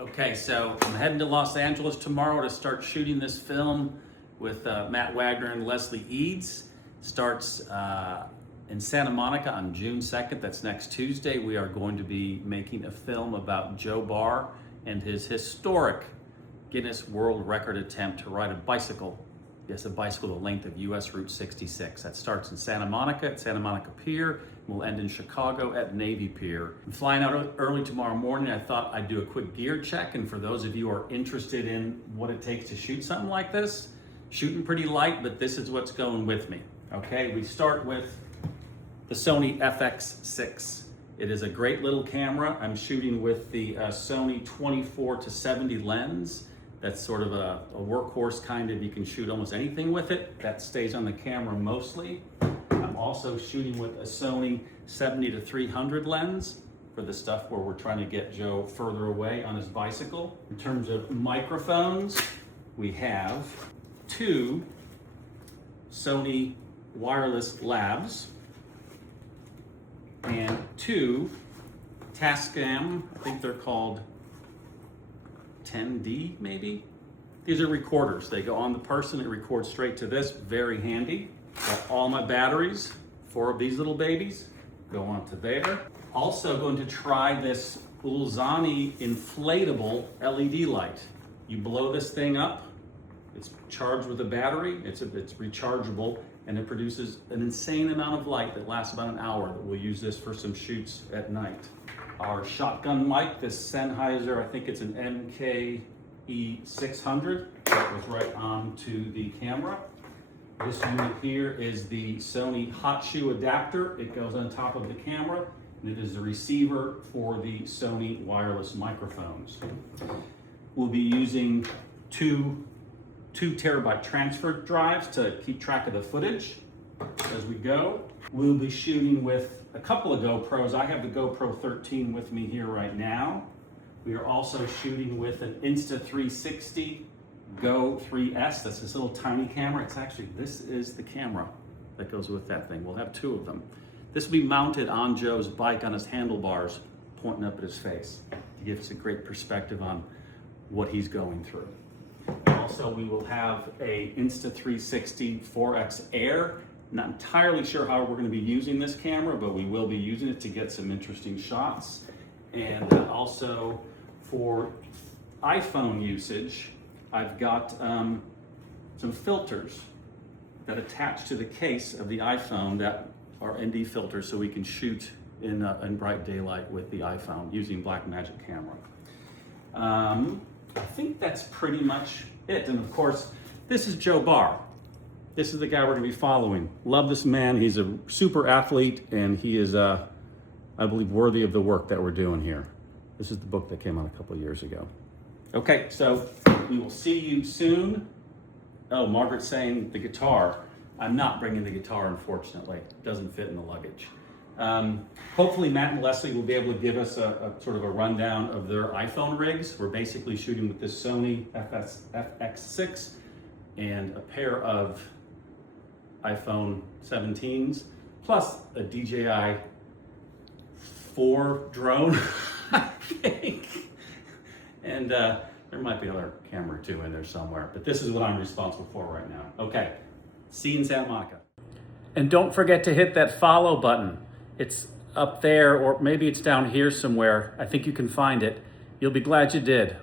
Okay, so I'm heading to Los Angeles tomorrow to start shooting this film with Matt Wagner and Leslie Eads. Starts in Santa Monica on June 2nd, that's next Tuesday. We are going to be making a film about Joe Barr and his historic Guinness World Record attempt to ride a bicycle. Yes, a bicycle the length of US Route 66. That starts in Santa Monica at Santa Monica Pier. We'll end in Chicago at Navy Pier. I'm flying out early tomorrow morning. I thought I'd do a quick gear check, and for those of you who are interested in what it takes to shoot something like this, shooting pretty light, but this is what's going with me. Okay, we start with the Sony FX6. It is a great little camera. I'm shooting with the Sony 24-70 lens. That's sort of a workhorse kind of, you can shoot almost anything with it. That stays on the camera mostly. I'm also shooting with a Sony 70-300 lens for the stuff where we're trying to get Joe further away on his bicycle. In terms of microphones, we have two Sony wireless labs and two Tascam, I think they're called 10D maybe? These are recorders. They go on the person, it records straight to this, very handy. Got all my batteries, 4 of these little babies, go onto there. Also going to try this Ulanzi inflatable LED light. You blow this thing up, it's charged with a battery, it's rechargeable, and it produces an insane amount of light that lasts about an hour. We'll use this for some shoots at night. Our shotgun mic, this Sennheiser, I think it's an MKE600, that goes right onto the camera. This unit here is the Sony hot shoe adapter. It goes on top of the camera, and it is the receiver for the Sony wireless microphones. We'll be using two 2-terabyte transfer drives to keep track of the footage as we go. We'll be shooting with a couple of GoPros. I have the GoPro 13 with me here right now. We are also shooting with an Insta360 GO 3S. That's this little tiny camera. This is the camera that goes with that thing. We'll have 2 of them. This will be mounted on Joe's bike on his handlebars, pointing up at his face to give us a great perspective on what he's going through. Also, we will have a Insta360 4X Air. Not entirely sure how we're going to be using this camera, but we will be using it to get some interesting shots. And also for iPhone usage, I've got some filters that attach to the case of the iPhone that are ND filters, so we can shoot in bright daylight with the iPhone using Blackmagic camera. I think that's pretty much it. And of course, this is Joe Barr. This is the guy we're going to be following. Love this man. He's a super athlete, and he is, I believe, worthy of the work that we're doing here. This is the book that came out a couple of years ago. Okay, so we will see you soon. Oh, Margaret's saying the guitar. I'm not bringing the guitar, unfortunately. It doesn't fit in the luggage. Hopefully Matt and Leslie will be able to give us a sort of a rundown of their iPhone rigs. We're basically shooting with this Sony FX6 and a pair of iPhone 17s, plus a DJI 4 drone, I think. And there might be another camera or 2 in there somewhere, but this is what I'm responsible for right now. Okay, see you in Santa Monica. And don't forget to hit that follow button. It's up there, or maybe it's down here somewhere. I think you can find it. You'll be glad you did.